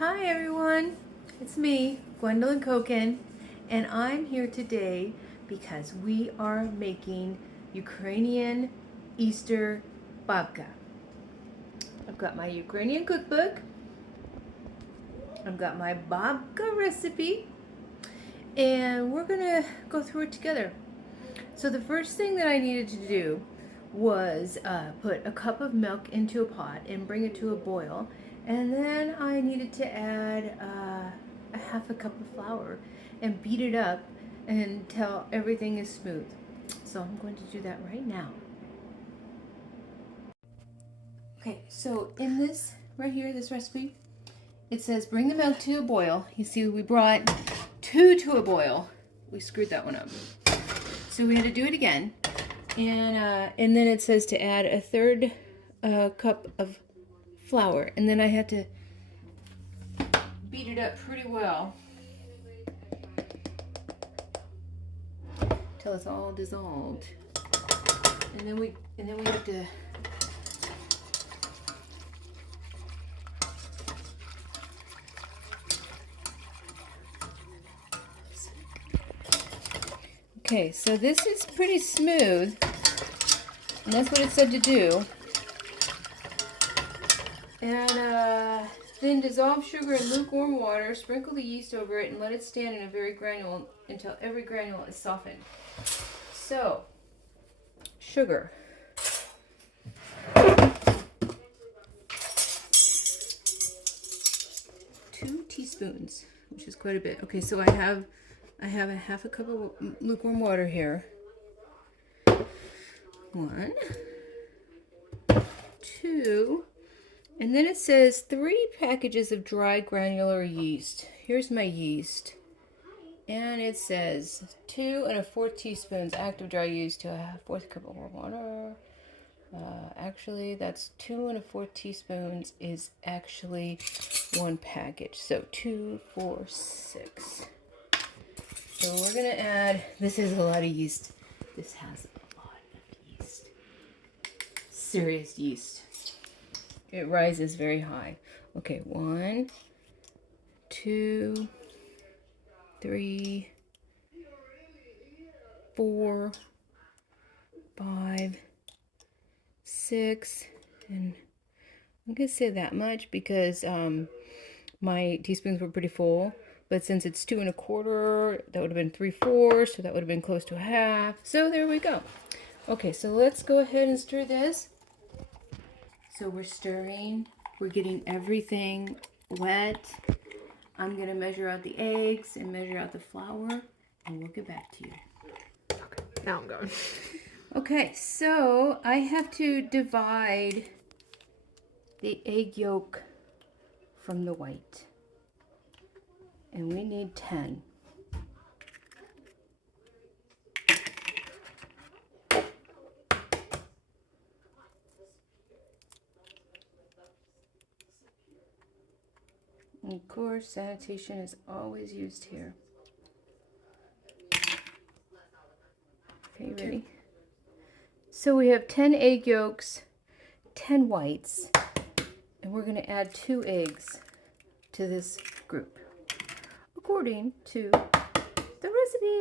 Hi everyone, it's me, Gwendolyn Koken, and I'm here today because we are making Ukrainian Easter babka. I've got my Ukrainian cookbook, I've got my babka recipe, and we're gonna go through it together. So the first thing that I needed to do was put a cup of milk into a pot and bring it to a boil, and then I needed to add a half a cup of flour and beat it up until everything is smooth. So I'm going to do that right now. Okay, so in this right here, this recipe, it says bring the milk to a boil. You see, we brought two to a boil. We screwed that one up. So we had to do it again. And then it says to add a third cup of flour. And then I had to beat it up pretty well till it's all dissolved. And then we have to Okay, so this is pretty smooth. And that's what it said to do. And then dissolve sugar in lukewarm water, sprinkle the yeast over it, and let it stand in a very granule until every granule is softened. So, sugar. 2 teaspoons, which is quite a bit. Okay, so I have a half a cup of lukewarm water here. 1, 2, and then it says 3 packages of dry granular yeast. Here's my yeast. And it says 2 1/4 teaspoons active dry yeast to a 1/4 cup of warm water. Actually, that's 2 1/4 teaspoons is actually 1 package. So 2, 4, 6. So we're gonna add, this is a lot of yeast. This has a lot of yeast. Serious yeast. It rises very high. Okay, 1, 2, 3, 4, 5, 6, and I'm gonna say that much because my teaspoons were pretty full. But since it's 2 1/4, that would have been 3/4, so that would have been close to a half. So there we go. Okay, so let's go ahead and stir this. So we're stirring, we're getting everything wet. I'm gonna measure out the eggs and measure out the flour, and we'll get back to you. Okay, now I'm going. Okay, so I have to divide the egg yolk from the white. And we need 10. And of course, sanitation is always used here. Okay, you ready? So we have 10 egg yolks, 10 whites, and we're going to add 2 eggs to this group, according to the recipe.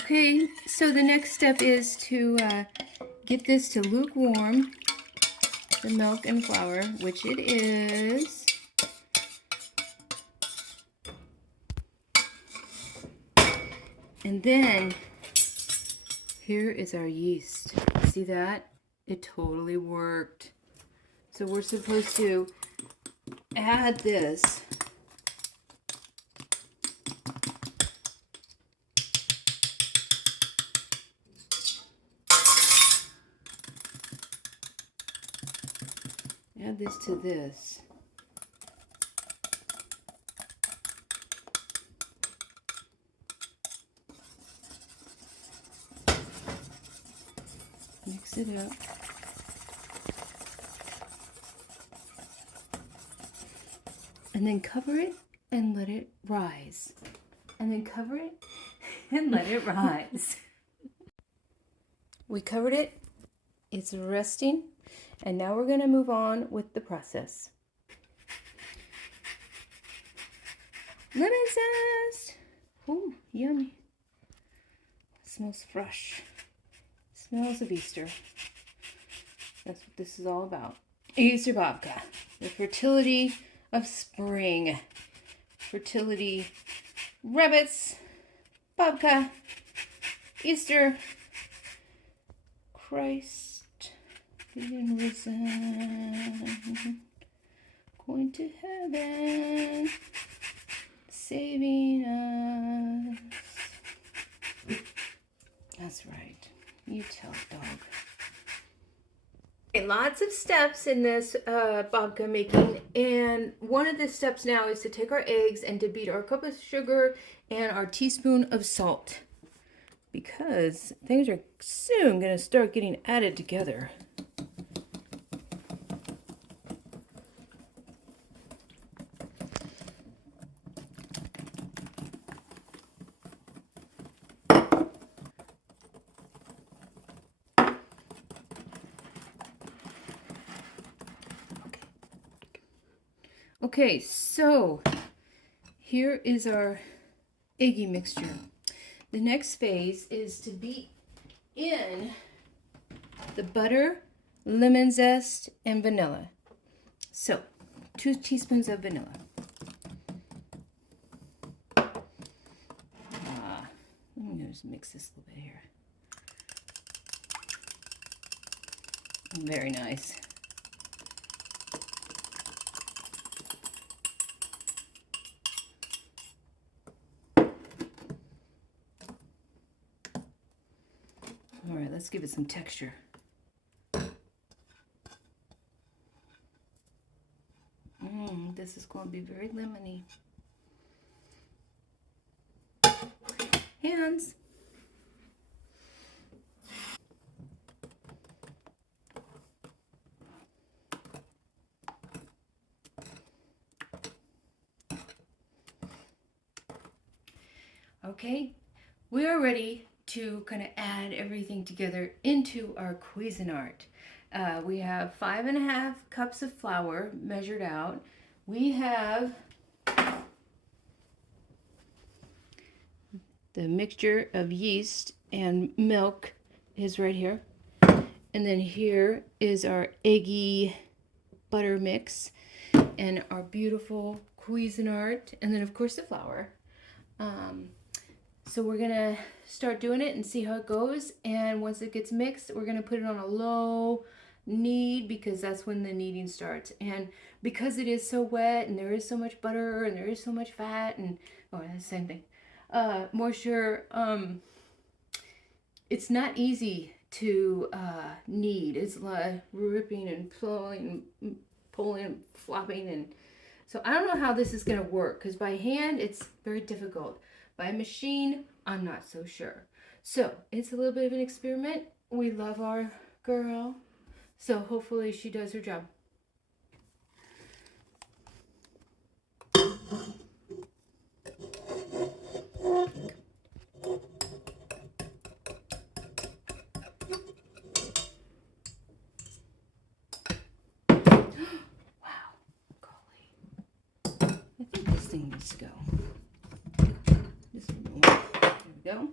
Okay, so the next step is to get this to lukewarm, the milk and flour, which it is. And then, here is our yeast. See that? It totally worked. So we're supposed to add this. Add this to this. Mix it up. And then cover it and let it rise. And then cover it and let it rise. We covered it It's resting. And now we're going to move on with the process. Lemon zest. Oh, yummy. It smells fresh. It smells of Easter. That's what this is all about. Easter babka. The fertility of spring. Fertility. Rabbits. Babka. Easter. Christ being risen. Going to heaven. Saving us. That's right. You tell, dog. Okay, lots of steps in this babka making, and one of the steps now is to take our eggs and to beat our cup of sugar and our teaspoon of salt, because things are soon going to start getting added together. Okay, so here is our eggy mixture. The next phase is to beat in the butter, lemon zest, and vanilla. So, 2 teaspoons of vanilla. Let me just mix this a little bit here. Very nice. All right, let's give it some texture. This is going to be very lemony. Hands. Okay, we are ready to kind of add everything together into our Cuisinart. We have 5.5 cups of flour measured out. We have the mixture of yeast and milk is right here. And then here is our eggy butter mix and our beautiful Cuisinart, and then of course the flour. So we're gonna start doing it and see how it goes, and once it gets mixed, we're gonna put it on a low knead, because that's when the kneading starts. And because it is so wet and there is so much butter and there is so much fat and that's the same thing, moisture, it's not easy to knead. It's like ripping and pulling, and flopping, and so I don't know how this is gonna work, because by hand it's very difficult. By machine, I'm not so sure. So it's a little bit of an experiment. We love our girl, so hopefully she does her job. Wow, golly. I think this thing needs to go. Just a little more. There we go.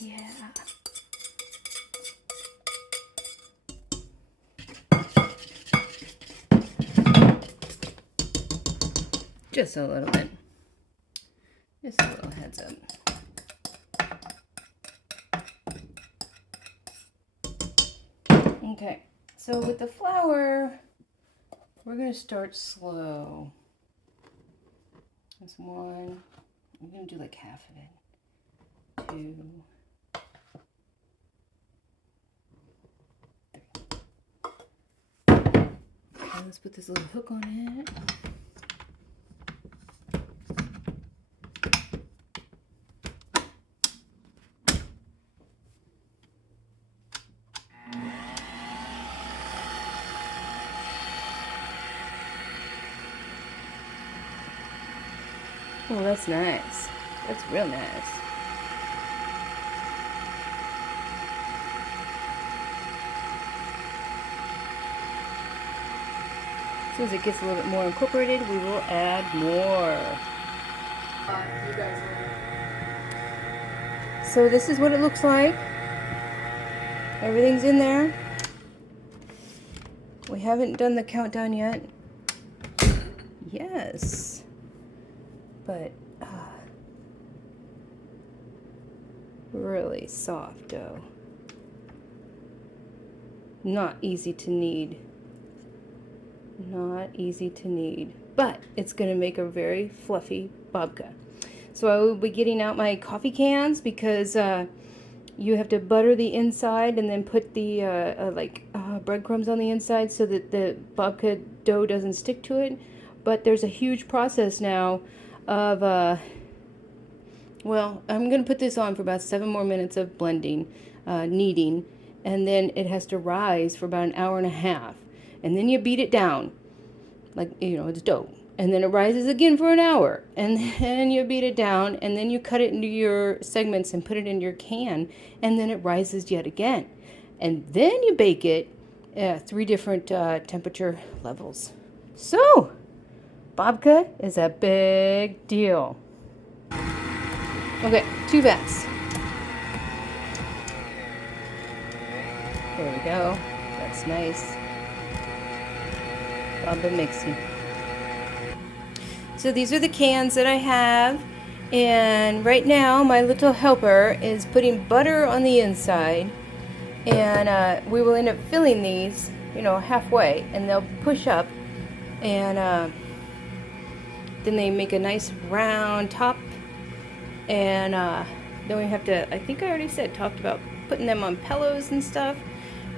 Yeah. Just a little bit. Just a little heads up. Okay, so with the flour, we're going to start slow. That's 1. I'm going to do like half of it. 2. 3. Okay, let's put this little hook on it. Oh, that's nice. That's real nice. As soon as it gets a little bit more incorporated, we will add more. You guys So this is what it looks like. Everything's in there. We haven't done the countdown yet. Yes. But really soft dough. Not easy to knead. Not easy to knead, but it's going to make a very fluffy babka. So I will be getting out my coffee cans because you have to butter the inside and then put the breadcrumbs on the inside so that the babka dough doesn't stick to it. But there's a huge process now of, well, I'm going to put this on for about 7 more minutes of blending, kneading, and then it has to rise for about an hour and a half. And then you beat it down, like, you know, it's dough. And then it rises again for an hour. And then you beat it down, and then you cut it into your segments and put it in your can. And then it rises yet again. And then you bake it at 3 different temperature levels. So, babka is a big deal. Okay, 2 vats. There we go. That's nice. Babka mixing. So these are the cans that I have, and right now my little helper is putting butter on the inside, and we will end up filling these, you know, halfway, and they'll push up, and then they make a nice round top, and then we have to, I think I already talked about putting them on pillows and stuff.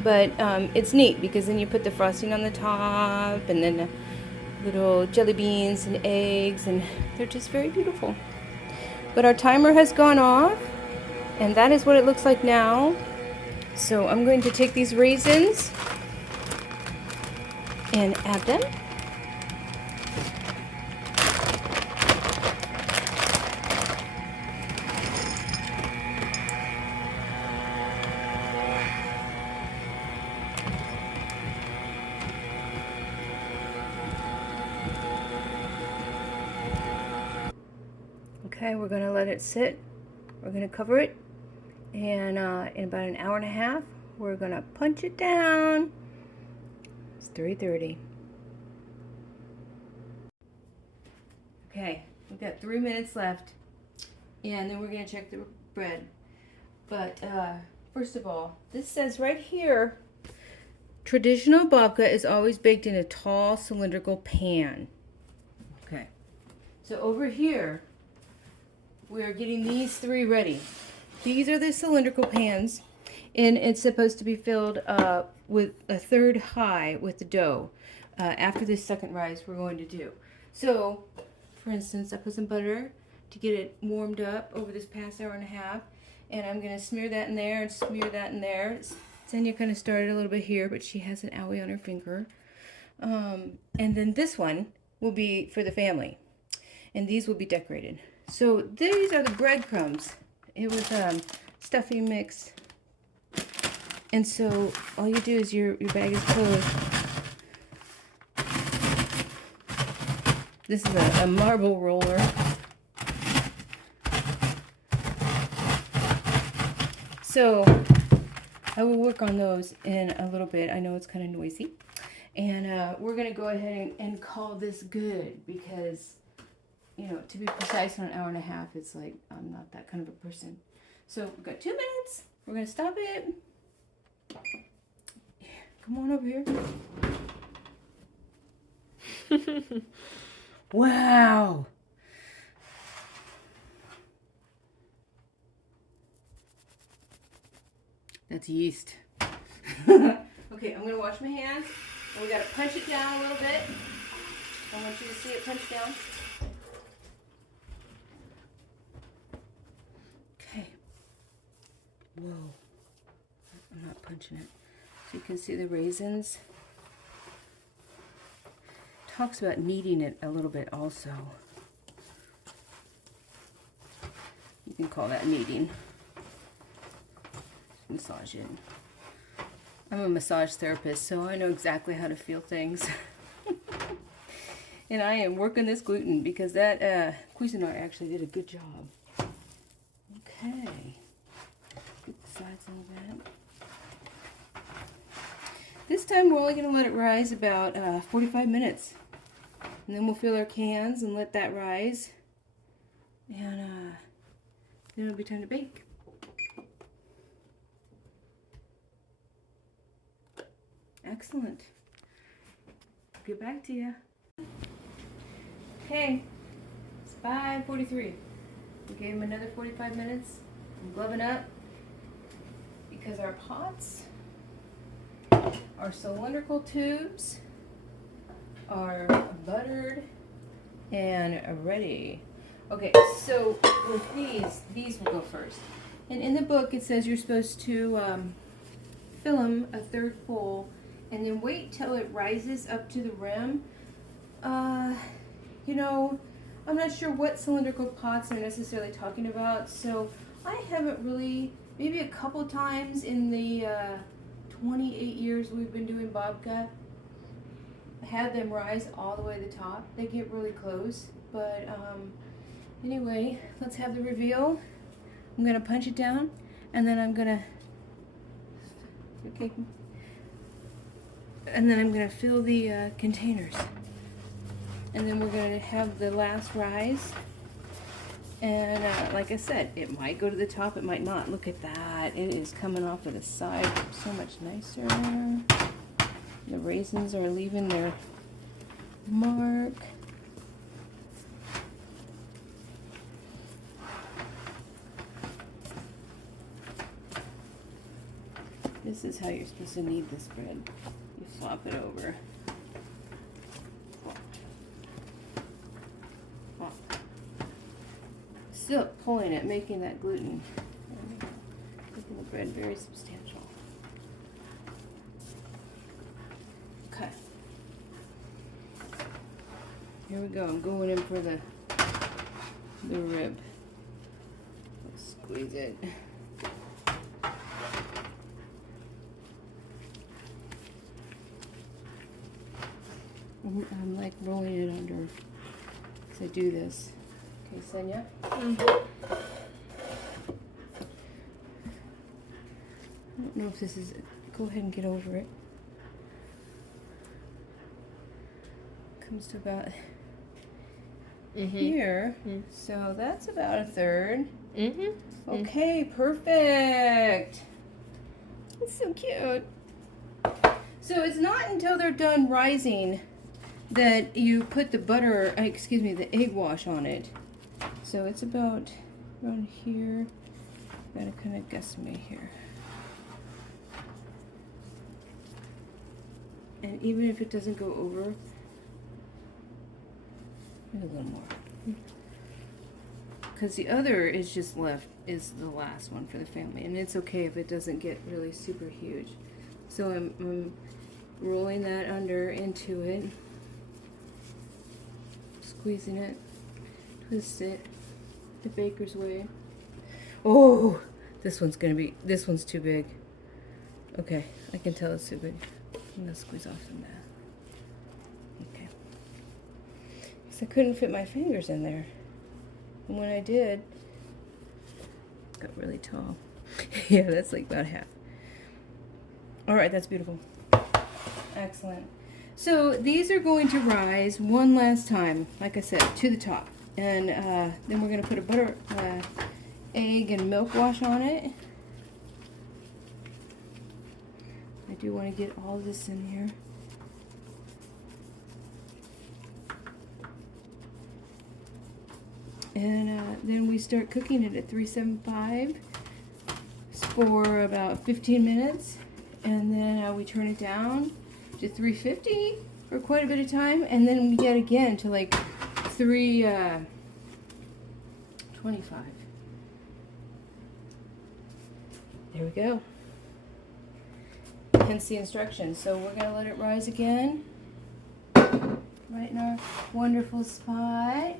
But it's neat because then you put the frosting on the top and then little jelly beans and eggs, and they're just very beautiful. But our timer has gone off, and that is what it looks like now. So I'm going to take these raisins and add them. Okay, we're going to let it sit. We're going to cover it. And in about an hour and a half, we're going to punch it down. It's 3:30. Okay, we've got 3 minutes left. And then we're going to check the bread. But first of all, this says right here, traditional babka is always baked in a tall cylindrical pan. Okay, so over here, we are getting these 3 ready. These are the cylindrical pans, and it's supposed to be filled with a 1/3 high with the dough after this second rise we're going to do. So, for instance, I put some butter to get it warmed up over this past hour and a half, and I'm going to smear that in there and smear that in there. Xenia kind of started a little bit here, but she has an owie on her finger. And then this one will be for the family, and these will be decorated. So these are the breadcrumbs. It was stuffing mix. And so all you do is your bag is closed. This is a marble roller. So I will work on those in a little bit. I know it's kind of noisy. And we're going to go ahead and call this good because, you know, to be precise on an hour and a half, it's like, I'm not that kind of a person. So we've got 2 minutes. We're going to stop it. Come on over here. Wow. That's yeast. Okay, I'm going to wash my hands. And we got to punch it down a little bit. I want you to see it punch down. Okay. Whoa. I'm not punching it. So you can see the raisins. Talks about kneading it a little bit also. You can call that kneading. Massage it. I'm a massage therapist, so I know exactly how to feel things. And I am working this gluten because that Cuisinart actually did a good job. Okay. Get the sides on that. This time we're only going to let it rise about 45 minutes. And then we'll fill our cans and let that rise. And then it'll be time to bake. Excellent. Get back to you. Okay, it's 5:43. We gave them another 45 minutes. I'm gloving up because our pots, our cylindrical tubes are buttered and ready. Okay, so with these will go first. And in the book it says you're supposed to fill them a third full and then wait till it rises up to the rim. You know, I'm not sure what cylindrical pots they're necessarily talking about, so I haven't really, maybe a couple times in the 28 years we've been doing babka, had them rise all the way to the top. They get really close, but anyway, let's have the reveal. I'm gonna punch it down, and then I'm gonna fill the containers. And then we're going to have the last rise. And like I said, it might go to the top, it might not. Look at that. It is coming off of the side so much nicer. The raisins are leaving their mark. This is how you're supposed to knead this bread. You flop it over. Still pulling it, making that gluten. Making the bread very substantial. Okay. Here we go. I'm going in for the rib. Let's squeeze it. I'm like rolling it under as I do this. Okay, Sonia? I don't know if this is, go ahead and get over it. Comes to about here. So that's about a third. Okay, perfect. It's so cute. So it's not until they're done rising that you put the butter, the egg wash on it. So it's about around here. Gotta kind of guesstimate here. And even if it doesn't go over, maybe a little more. Because the other is just left, is the last one for the family. And it's okay if it doesn't get really super huge. So I'm rolling that under into it. Squeezing it. Twist it. The baker's way. Oh, this one's too big. Okay, I can tell it's too big. I'm gonna squeeze off some of that. Okay. Because I couldn't fit my fingers in there. And when I did, it got really tall. Yeah, that's like about half. Alright, that's beautiful. Excellent. So these are going to rise one last time, like I said, to the top. And then we're going to put a butter, egg, and milk wash on it. I do want to get all this in here. And then we start cooking it at 375 for about 15 minutes. And then we turn it down to 350 for quite a bit of time. And then we get again to like 325. There we go. Hence the instructions. So we're going to let it rise again. Right in our wonderful spot.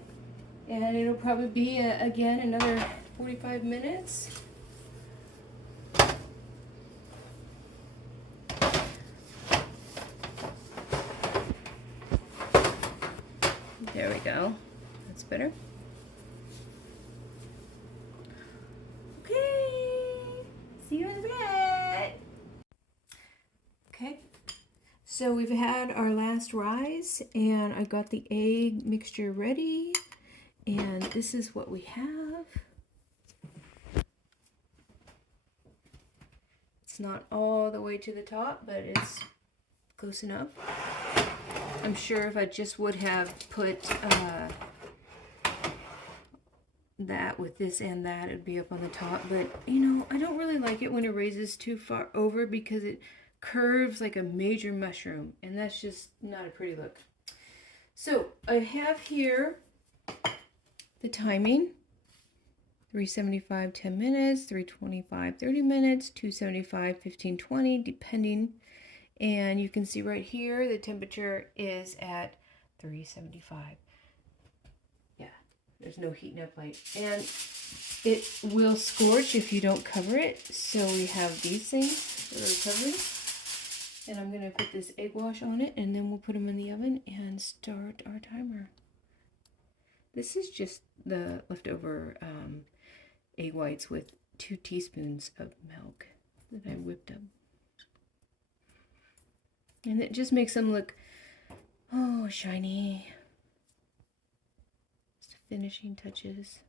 And it'll probably be, again, another 45 minutes. There we go. That's better. Okay. See you in a bit. Okay. So we've had our last rise and I got the egg mixture ready. And this is what we have. It's not all the way to the top, but it's close enough. I'm sure if I just would have put that with this and that, it'd be up on the top. But, you know, I don't really like it when it raises too far over because it curves like a major mushroom. And that's just not a pretty look. So I have here the timing. 375, 10 minutes, 325, 30 minutes, 275, 15, 20, depending. And you can see right here, the temperature is at 375. Yeah, there's no heating up light. And it will scorch if you don't cover it. So we have these things that are covering. And I'm gonna put this egg wash on it and then we'll put them in the oven and start our timer. This is just the leftover egg whites with 2 teaspoons of milk that I whipped up. And it just makes them look, oh, shiny. Just finishing touches.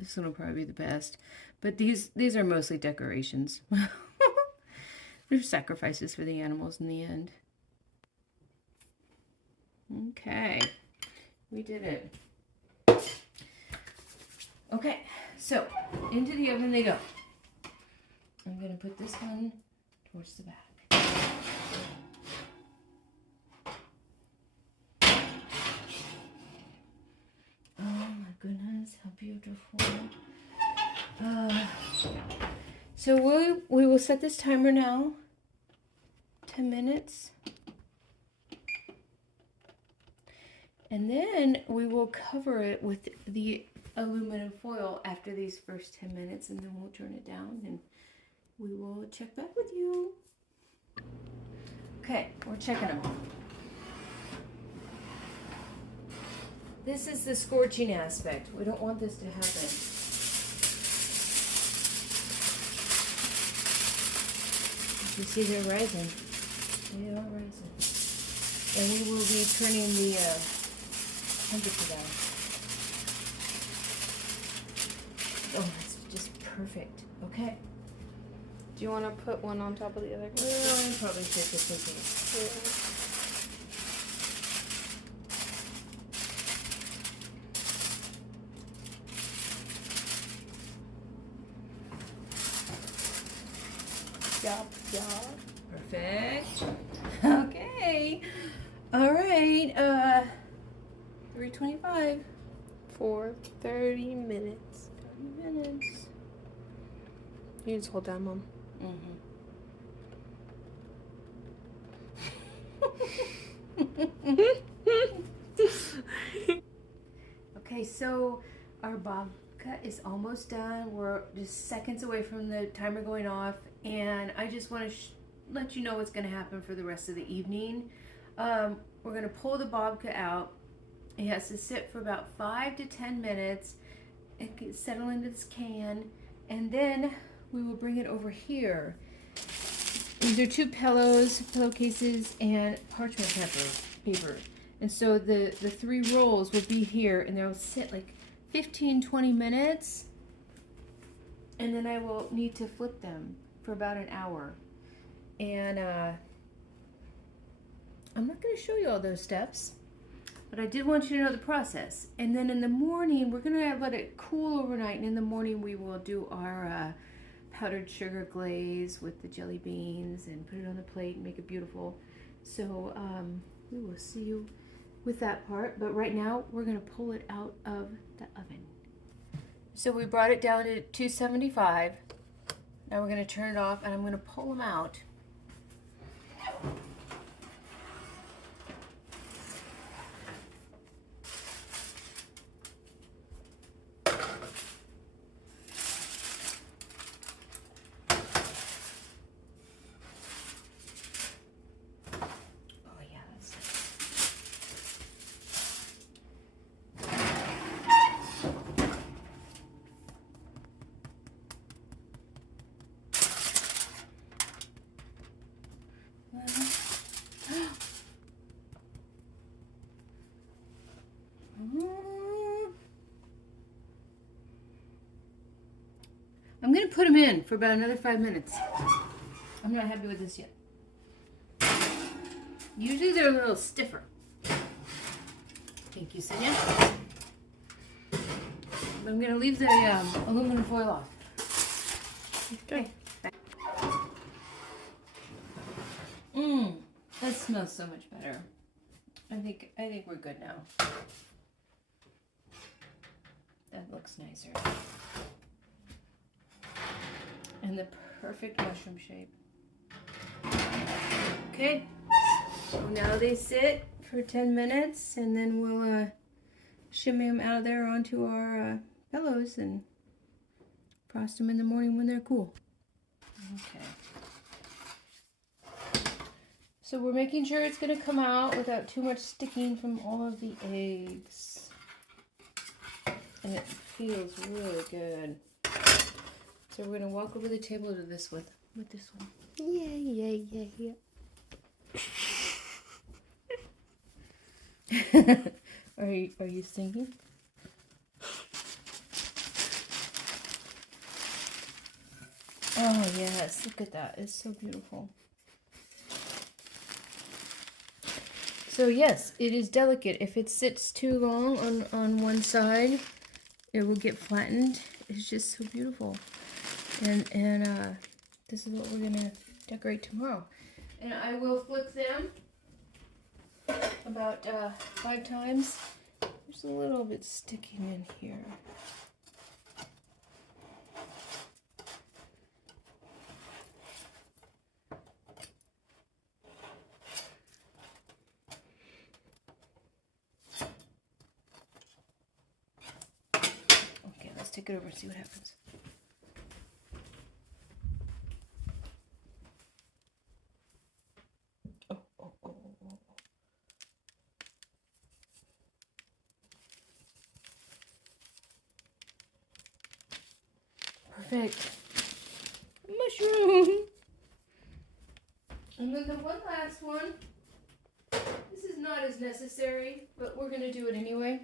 This one will probably be the best. But these are mostly decorations. They're sacrifices for the animals in the end. Okay, we did it. Okay, so into the oven they go. I'm gonna put this one towards the back. Oh my goodness, how beautiful. So we will set this timer now. 10 minutes. And then we will cover it with the aluminum foil after these first 10 minutes, and then we'll turn it down and we will check back with you. Okay, we're checking them. This is the scorching aspect. We don't want this to happen. You see they're rising. They are rising. And we will be turning the temperature down. Oh, that's just perfect. Okay. Do you want to put one on top of the other? Well, I probably should just in case. Yeah. Perfect. Okay. All right. 325. For 30 minutes. 30 minutes. You just hold down, Mom. Okay, so our babka is almost done. We're just seconds away from the timer going off, and I just want to let you know what's going to happen for the rest of the evening. We're going to pull the babka out. It has to sit for about 5 to 10 minutes and settle into this can, and then we will bring it over here. These are 2 pillowcases, and parchment paper. And so the 3 rolls will be here, and they'll sit like 15-20 minutes, and then I will need to flip them for about an hour. And I'm not going to show you all those steps, but I did want you to know the process. And then in the morning, we're going to let it cool overnight, and in the morning we will do our powdered sugar glaze with the jelly beans and put it on the plate and make it beautiful. So we will see you with that part, but right now we're going to pull it out of the oven. So we brought it down to 275. Now we're going to turn it off and I'm going to pull them out. Oh yeah, that's I'm going to put them in for about another 5 minutes. I'm not happy with this yet. Usually they're a little stiffer. Thank you, Sonia. I'm going to leave the aluminum foil off. Okay. That smells so much better. I think we're good now. That looks nicer. And the perfect mushroom shape. Okay. So now they sit for 10 minutes and then we'll shimmy them out of there onto our pillows and frost them in the morning when they're cool. Okay. So we're making sure it's going to come out without too much sticking from all of the eggs. And it feels really good. So we're going to walk over the table to this with this one. Yeah. Are you singing? Oh yes, look at that. It's so beautiful. So yes, it is delicate. If it sits too long on one side, it will get flattened. It's just so beautiful. And this is what we're gonna decorate tomorrow. And I will flip them about 5 times. There's a little bit sticking in here. Okay, let's take it over and see what happens. Perfect. Mushroom. And then the one last one. This is not as necessary, but we're going to do it anyway.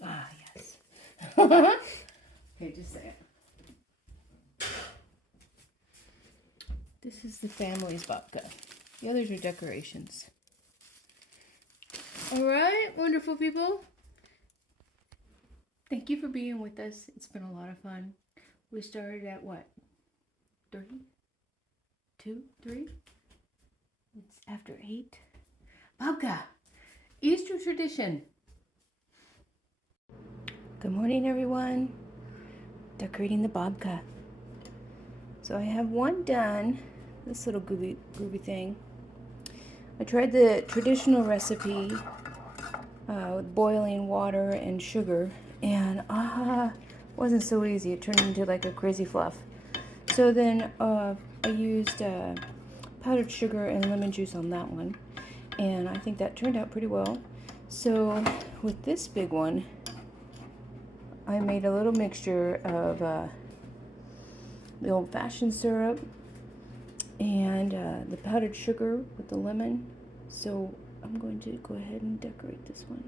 Ah, yes. Okay, just a second. This is the family's babka. The others are decorations. All right, wonderful people. Thank you for being with us. It's been a lot of fun. We started at what? 3? 2? 3? It's after 8. Babka, Easter tradition. Good morning, everyone. Decorating the babka. So I have one done. This little groovy thing. I tried the traditional recipe with boiling water and sugar, and wasn't so easy. It turned into like a crazy fluff. So then I used powdered sugar and lemon juice on that one, and I think that turned out pretty well. So with this big one, I made a little mixture of the old-fashioned syrup and the powdered sugar with the lemon. So I'm going to go ahead and decorate this one.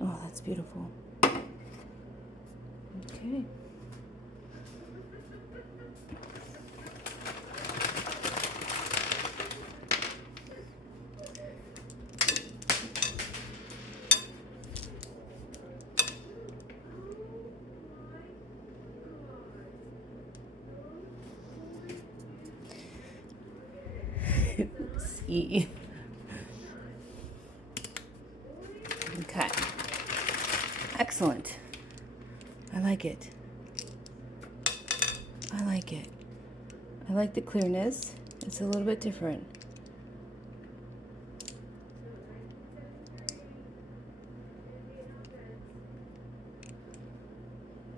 Oh, that's beautiful. Okay. eat. Okay. Excellent. I like it. I like it. I like the clearness. It's a little bit different.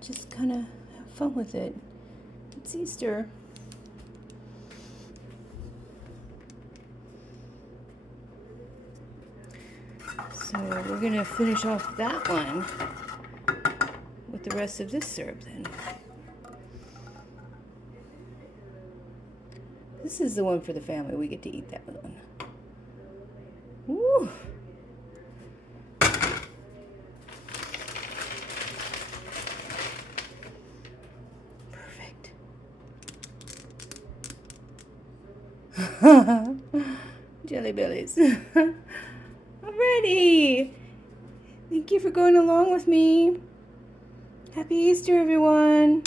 Just kind of have fun with it. It's Easter. So we're going to finish off that one with the rest of this syrup then. This is the one for the family. We get to eat that one. Woo! Perfect. Jelly bellies. Alrighty. Thank you for going along with me. Happy Easter, everyone.